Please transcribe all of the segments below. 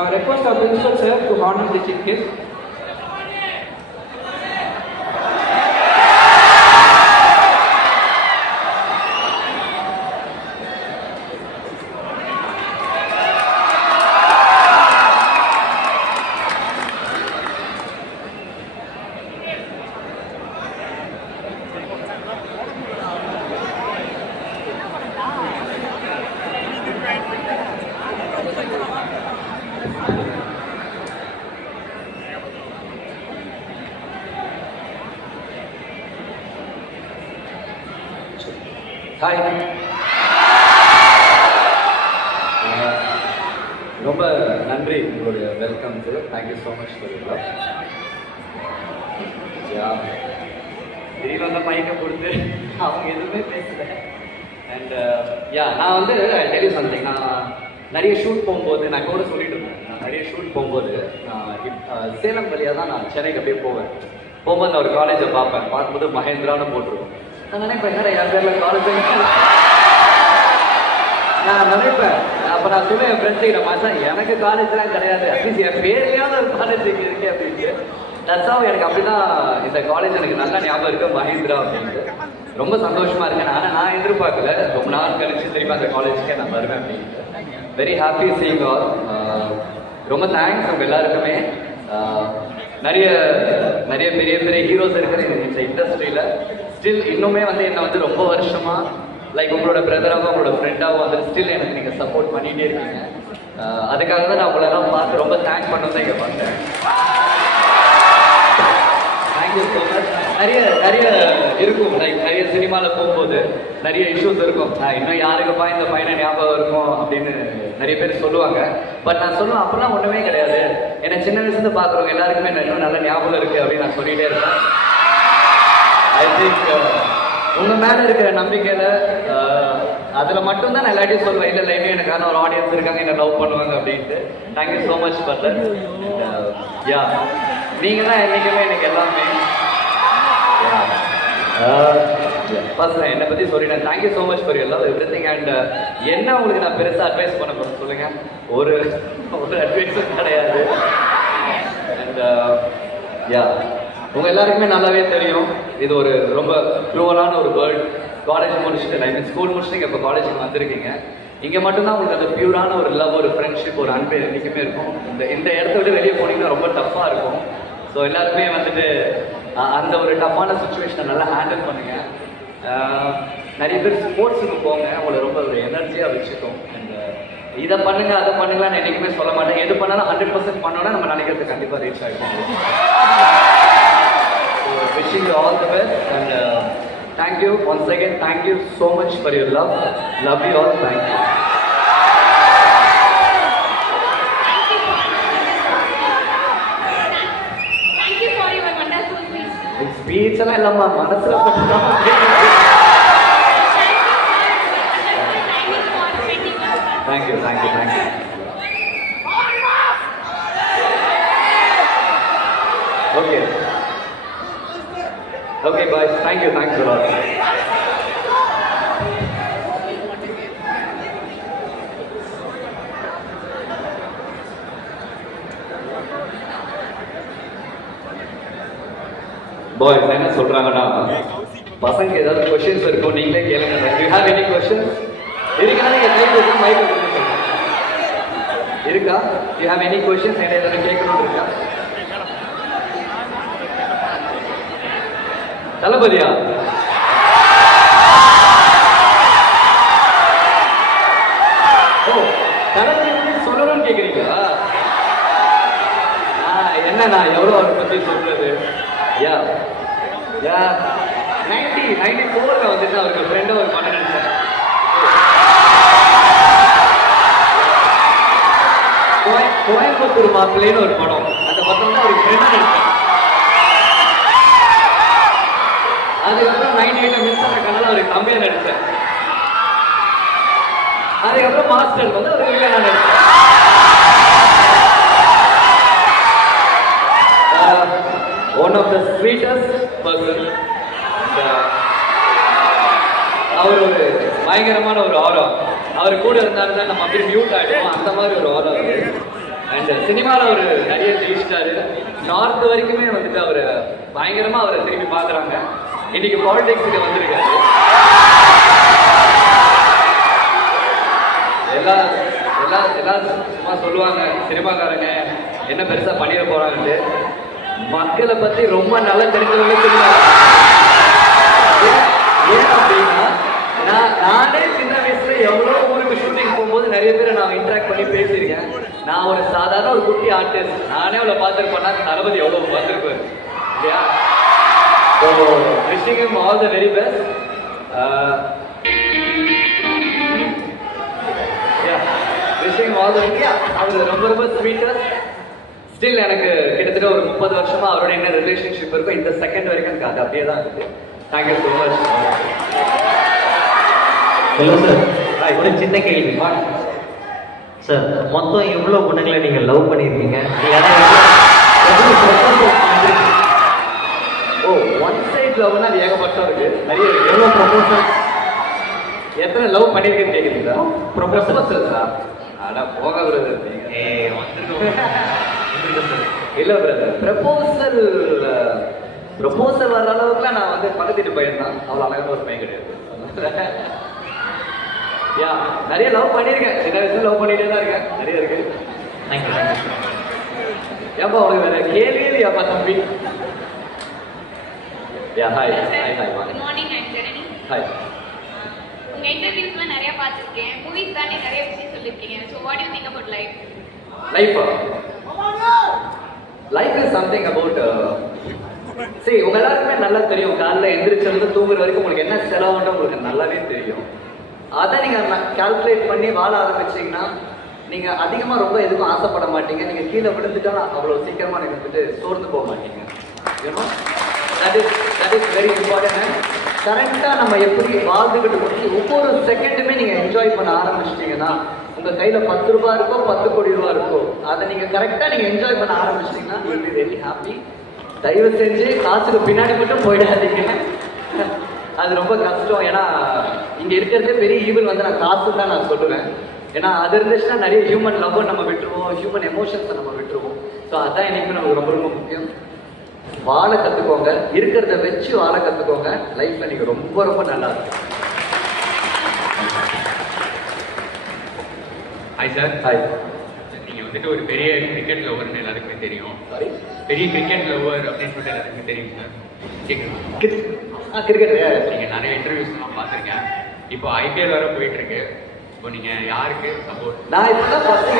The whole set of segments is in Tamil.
Now I request our principal sir to honor the chief guest. Hi, ரொம்ப நன்றி உங்களுடைய வெல்கம்க்கு. Thank you so much for you love. திடீர்னு வந்த மைக்கை கொடுத்து அவங்க எதுவுமே பேசல. அண்ட் நான் வந்து டெலிவரி சம்திங், நான் நிறைய ஷூட் போகும்போது நான் கூட சொல்லிட்டு இருந்தேன். நான் நிறைய ஷூட் போகும்போது நான் சேலம் வழியாக தான் நான் சென்னைக்கு அப்படியே போகும்போது நான் ஒரு காலேஜை பார்க்கும்போது மகேந்திரான்னு போட்டிருக்கோம். நான் நினைப்பேன், என்னடா என் பேரில் காலேஜ் நான் நினைப்பேன். அப்போ நான் சொல்லுவேன் என் ஃப்ரெண்ட்ஸுக்கிட்ட, மாசம் எனக்கு காலேஜ்லாம் கிடையாது, அட்லீஸ்ட் என் பேர்லையாவது ஒரு காலேஜ் இங்கே இருக்கேன் அப்படின்ட்டு. தட்ஸாவும் எனக்கு அப்படிதான் இந்த காலேஜ் எனக்கு நல்லா ஞாபகம் இருக்கு, மஹேந்திரா அப்படின்ட்டு. ரொம்ப சந்தோஷமா இருக்கேன். ஆனால் நான் எதிர்பார்க்கல ரொம்ப நாள் கழிச்சு திரும்பி அந்த காலேஜுக்கே நான் வருவேன் அப்படின்ட்டு. Very happy seeing all. ரொம்ப தேங்க்ஸ் உங்கள் எல்லாருக்குமே. நிறைய நிறைய பெரிய பெரிய ஹீரோஸ் இருக்கிற இந்த இண்டஸ்ட்ரியில் ஸ்டில் இன்னுமே வந்து என்னை வந்து ரொம்ப வருஷமாக லைக் உங்களோட பிரதராகவும் உங்களோட ஃப்ரெண்டாகவும் வந்து ஸ்டில் எனக்கு நீங்கள் சப்போர்ட் பண்ணிகிட்டே இருக்கீங்க. அதுக்காக தான் நான் உங்களெல்லாம் பார்த்து ரொம்ப தேங்க் பண்ண தான் இங்கே பார்த்தேன். Thank you so much. நிறைய இருக்கும், லைக் நிறைய சினிமாவில் போகும்போது நிறைய இஷ்யூஸ் இருக்கும். இன்னும் யாருக்குப்பா இந்த பையனை ஞாபகம் இருக்கும் அப்படின்னு நிறைய பேர் சொல்லுவாங்க. பட் நான் சொல்லுவேன், அப்படிலாம் ஒன்றுமே கிடையாது. என்னை சின்ன வயசுலேருந்து பார்க்குறவங்க எல்லாருக்குமே இன்னும் நல்ல ஞாபகம் இருக்குது அப்படின்னு நான் சொல்லிகிட்டே இருக்கேன். ஐ திங்க் உங்கள் மேலே இருக்கிற நம்பிக்கையில் அதில் மட்டும்தான் நான் எல்லாத்தையும் சொல்லுவேன். இல்லை இன்னும் எனக்கான ஒரு ஆடியன்ஸ் இருக்காங்க, என்ன லவ் பண்ணுவாங்க அப்படின்ட்டு. Thank you so much for that. நீங்கள் தான் என்றைக்குமே எனக்கு எல்லாமே. ஃபர்ஸ்ட் நான் என்னை பற்றி சொல்லிட்டேன். Thank you so much for your love everything. And என்ன உங்களுக்கு நான் பெருசாக அட்வைஸ் பண்ண போகிறேன் சொல்லுங்கள்? ஒரு அட்வைஸும் கிடையாது. அண்ட் உங்கள் எல்லாருக்குமே நல்லாவே தெரியும், இது ஒரு ரொம்ப க்ரூவலான ஒரு வேர்ல்டு. காலேஜ் முடிச்சுட்டு ஐ மீன் ஸ்கூல் முடிச்சுட்டு இங்கே இப்போ காலேஜுக்கு வந்திருக்கீங்க. இங்கே மட்டும்தான் உங்களுக்கு அந்த பியூரான ஒரு லவ், ஒரு ஃப்ரெண்ட்ஷிப், ஒரு அன்பு என்றைக்குமே இருக்கும். இந்த இடத்த விட்டு வெளியே போனீங்கன்னா ரொம்ப டஃப்பாக இருக்கும். ஸோ எல்லாருக்குமே வந்துட்டு அந்த ஒரு டஃப்பான சுச்சுவேஷனை நல்லா ஹேண்டில் பண்ணுங்க. நிறைய பேர் ஸ்போர்ட்ஸுக்கு போங்க, உங்களை ரொம்ப ஒரு எனர்ஜியாக வச்சுக்கும். அண்ட் இதை பண்ணுங்க அதை பண்ணுங்களான்னு என்றைக்குமே சொல்ல மாட்டேன். எது பண்ணாலும் 100% பண்ணோன்னா நம்ம நினைக்கிறது கண்டிப்பாக ரீச் ஆகிடும். Wishing you all the best and thank you once again. Thank you so much for your love. Love you all. Thank you. Thank you for your wonderful speech. Speech alla illamma manasula patta. Thank you. Okay guys, thank you, thanks a lot. Boys, என்ன சொல்றாங்கன்னா பசங்க ஏதாவது क्वेश्चंस இருக்கும், நீங்களே கேளுங்க. Do you have any questions? இருக்கா? நீங்க கேக்குறது மைக் கொடுங்க. இருக்கா? Do you have any questions? என்ன ஏதாவது கேட்கணும் இருக்கா? தளபதியா? ஓ, தளபதி சொல்லணும்னு கேக்குறீங்களா? என்ன நான் எவ்வளோ அவரை பற்றி சொல்றது? 94 வந்துட்டு அவருக்கு ஃப்ரெண்டை ஒரு படம் நினைச்சேன். கோயம்புத்தூர் மாப்பிள்ளைன்னு ஒரு படம், அந்த படம் தான் அவருக்கு ஃப்ரெண்டாக நினைச்சேன். அதுக்கப்புறம் 98 மின்சார கனல் அவருக்கு தம்பியாக நடித்தேன். அதுக்கப்புறம் மாஸ்டர் வந்து அவருக்கு இல்லை நான் நடித்தேன். One of the sweetest person. அவர் ஒரு பயங்கரமான ஒரு ஆரோ. அவர் கூட இருந்தாருன்னா நம்ம அப்படியே மியூட் ஆகிடுவோம், அந்த மாதிரி ஒரு ஆரோ. அண்ட் இந்த சினிமாவில் ஒரு நிறைய ஜெயிச்சிட்டாரு. நார்த் வரைக்குமே வந்துட்டு அவர் பயங்கரமாக அவரை திரும்பி பார்க்குறாங்க. இன்னைக்கு பாலிடிக்ஸுக்கு வந்திருக்காரு. எல்லாம் எல்லாம் எல்லாம் சும்மா சொல்லுவாங்க சினிமாக்காரங்க என்ன பெருசாக பண்ணிட போகிறாங்கன்ட்டு. மக்களை பற்றி ரொம்ப நல்லா தெரிஞ்சவங்க சொல்லுவாங்க. ஏன் அப்படின்னா நானே சின்ன வயசுல எவ்வளோ ஊருக்கு ஷூட்டிங் போகும்போது நிறைய பேரை நான் இன்ட்ராக்ட் பண்ணி பேசியிருக்கேன். நான் ஒரு சாதாரண ஒரு குட்டி ஆர்டிஸ்ட், நானே அவளை பார்த்துருப்பேன்னா தளபதி எவ்வளோ பார்த்துருப்பாரு இல்லையா? So wishing him all the very best. Wishing all the very. அவர் ரொம்ப ரொம்ப ஸ்வீட்டஸ்ட். ஸ்டில் எனக்கு கிட்டத்தட்ட ஒரு 30 வருஷமா அவரோட என்ன ரிலேஷன்ஷிப் இருக்கும் இந்த செகண்ட் வரைக்கும் எனக்கு அது அப்படியே தான் இருக்கு. Thank you so much. Hello sir, ஒரு சின்ன கேள்வி சார். மொத்தம் எவ்வளோ பொண்ணுங்களை நீங்கள் லவ் பண்ணியிருக்கீங்க? ஓ, ஒன் சைட் லவ்னா அது ஏகப்பட்டம் இருக்கு, நிறைய இருக்கு. எவ்வளோ ப்ரொபோசல், எத்தனை லவ் பண்ணியிருக்கேன்னு கேட்குறீங்களா? ப்ரொபோசல்ஸா? ஆனால் போக வருது இல்லை பிரதர். ப்ரப்போசல் வர்ற அளவுக்குலாம் நான் வந்து பக்கத்து பையன் தான். அவ்வளோ அழகான ஒரு பையன் கிடையாது. யா, நிறைய லவ் பண்ணியிருக்கேன். சின்ன வயசுல லவ் பண்ணிட்டே தான் இருக்கேன். நிறைய இருக்கு. தேங்க்யூ. ஏப்பா உனக்கு வேற கேள்வி இல்லையாப்பா தம்பி? Yeah, hi hi hi. Good morning, I am Janani. Hi. உங்க இன்டர்வியூஸ்ல நிறைய பார்த்திருக்கேன். மூவிஸ் தானே நிறைய விஷயம் சொல்லிருக்கீங்க. So what do you think about life? Life is something about சரி, உங்க எல்லாருக்குமே நல்லா தெரியும். காலைல எந்திரிச்சிருந்து தூங்குற வரைக்கும் உங்களுக்கு என்ன செலவுன்னு உங்களுக்கு நல்லாவே தெரியும். அதை நீங்க கால்குலேட் பண்ணி வாழ ஆரம்பிச்சீங்கன்னா நீங்க அதிகமா ரொம்ப எதுக்கும் ஆசைப்பட மாட்டீங்க. நீங்க கீழே விழுந்துட்டாலும் அவ்வளவு சீக்கிரமா நீங்க வந்துட்டு சோர்ந்து போக மாட்டீங்க. That is very important. கரெக்டா நம்ம எப்படி வாழ்ந்துகிட்டு போய் ஒவ்வொரு செகண்டுமே நீங்க என்ஜாய் பண்ண ஆரம்பிச்சிட்டீங்கன்னா உங்க கையில 10 ரூபாய் இருக்கோ 10 கோடி ரூபாய் இருக்கோ அதை நீங்க கரெக்டா நீங்க என்ஜாய் பண்ண ஆரம்பிச்சிட்டீங்கன்னா you will be very happy. தயவு செஞ்சு காசுக்கு பின்னாடி மட்டும் போயிடாதீங்க. அது ரொம்ப கஷ்டம். ஏன்னா இங்க இருக்கிறதே பெரிய ஈவல் வந்து நான் காசு தான் நான் சொல்லுவேன். ஏன்னா அது இருந்துச்சுன்னா நிறைய ஹியூமன் லவ்வை நம்ம விட்டுருவோம், ஹியூமன் எமோஷன்ஸை நம்ம விட்டுருவோம். ஸோ அதான் இன்னைக்கு நமக்கு ரொம்ப ரொம்ப முக்கியம். வாழ கத்துக்கோங்க, இருக்கிறத வச்சு வாழ கத்துக்கோங்க. லைஃப்ல நீங்க ரொம்ப ரொம்ப நல்லா இருக்கும். Hi sir. ஹாய். நீங்கள் வந்துட்டு ஒரு பெரிய கிரிக்கெட் லவர்னு எல்லாருக்குமே தெரியும். சாரி, பெரிய கிரிக்கெட் லவர் அப்படின்னு சொல்லிட்டு எல்லாருக்குமே தெரியும் சார். கிரிக்கெட் நீங்கள் நிறைய இன்டர்வியூஸ்லாம் பார்த்துருக்கேன். இப்போ ஐபிஎல் வர போயிட்டு இருக்கு. இப்போ நீங்கள் யாருக்கு சப்போர்ட்? நான் இப்பதான் ஃபர்ஸ்ட்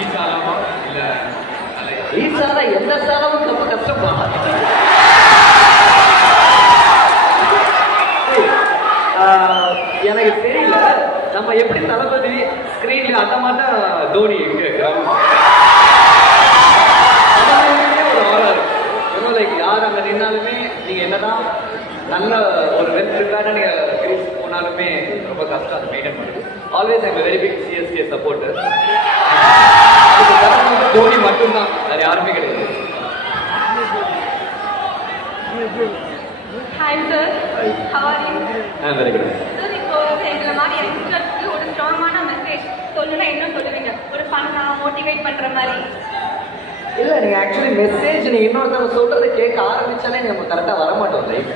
ஈசாலாமா இல்லை ஈசாலா எந்த சாலமும் ரொம்ப கஷ்டப்பா. எனக்கு தெரியல நம்ம எப்படி தளபதி ஸ்கிரீன்ல அந்த மாதிரி தோனி இருக்கு ஒரு ஆளா இருக்கு. லைக் யார் அங்க நின்னாலுமே நீங்க என்னதான் நல்ல ஒரு வெற்றிக்கான நீங்க கிரீஸ் போனாலுமே ரொம்ப கஷ்டம் அதை மெயின்டைன் பண்ணுது. Always I'm very big CSK supporter. Dhoni மட்டும்தான், வேற யாருமே கிடையாது. Hi sir, how are you? Very good. Sir, இப்போ எங்களை மாதிரி யங்ஸ்டர்ஸ்க்கு ஒரு ஸ்ட்ராங்கான மெசேஜ் சொல்லணும்னா என்ன சொல்லுவீங்க? ஒரு ஃபன்னா மோட்டிவேட் பண்ற மாதிரி. இல்ல, நீங்க ஆக்சுவலி மெசேஜ் நீங்க இன்னொருத்தவங்க சொல்றதை கேட்க ஆரம்பிச்சாலே நம்ம கரெக்டா வர மாட்டோம் லைஃப்.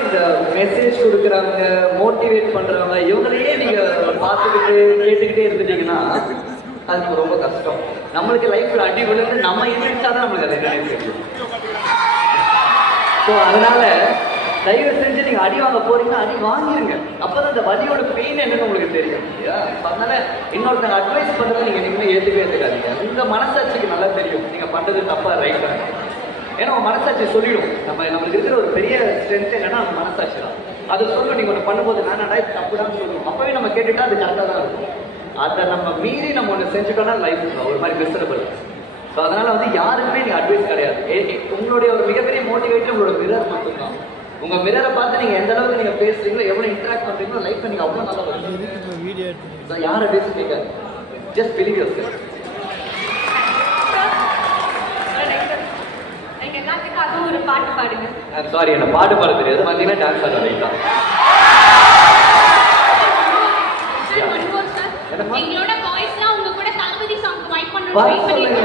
இந்த மெசேஜ் கொடுக்குறவங்க, மோட்டிவேட் பண்றவங்க இவங்களையே நீங்க பார்த்துக்கிட்டு கேட்டுக்கிட்டே இருந்துட்டீங்கன்னா அது ரொம்ப கஷ்டம். நம்மளுக்கு லைஃப்ல அடி விழுந்து நம்ம எந்திரிச்சாதான் நம்மளுக்கு அது என்னன்னு தெரியும். ஸோ அதனால தயவு செஞ்சு நீங்க அடி வாங்க போறீங்கன்னா அடி வாங்கிருங்க. அப்பதான் அந்த வலியோட பெயின் என்னன்னு உங்களுக்கு தெரியும். அதனால இன்னொருத்தங்க அட்வைஸ் பண்றதை நீங்க என்னைக்குமே ஏத்துக்காதீங்க. உங்க மனசாட்சிக்கு நல்லா தெரியும் நீங்க பண்றது தப்பா ரைட்டா. ஏன்னா உங்க மனசாட்சி சொல்லிடும். நம்மளுக்கு இருக்கிற ஒரு பெரிய ஸ்ட்ரென்த் என்னன்னா நம்ம மனசாட்சி தான். அது சொல்லும் நீங்க ஒன்று பண்ணும்போது நானடா தப்புடான்னு சொல்லுவோம். அப்பவே நம்ம கேட்டுட்டா அது கரெக்டாக தான் இருக்கும். அதை நம்ம மீறி நம்ம ஒன்று செஞ்சுட்டோம்னா லைஃப் ஒரு மாதிரி மிஸ்ஸரபிள். ஸோ அதனால வந்து யாருக்குமே நீங்க அட்வைஸ் கிடையாது. உங்களுடைய ஒரு மிகப்பெரிய மோட்டிவேட்டர் உங்களோட மிரர் மட்டும்தான். உங்க மிரரை பார்த்து நீங்க எந்த அளவுக்கு நீங்க பேசுறீங்களோ, எவ்வளவு இன்டராக்ட் பண்றீங்களோ லைஃப்ல நீங்க அவ்வளவு நல்லா வரும். யார் அட்வைஸ் கேட்காது. Just believe yourself. எங்க எல்லாத்துக்கும் அதுவும் ஒரு பாட்டு பாடுங்க. சாரி, என்ன பாட்டு பாட தெரியாது. வந்தீங்கன்னா டான்ஸ் ஆட வைக்கலாம். Sir, one more, sir. எங்களோட பாய்ஸ்லாம் உங்க கூட தளபதி சாங் வைப் வர பண்ணனும். சொல்லுங்க.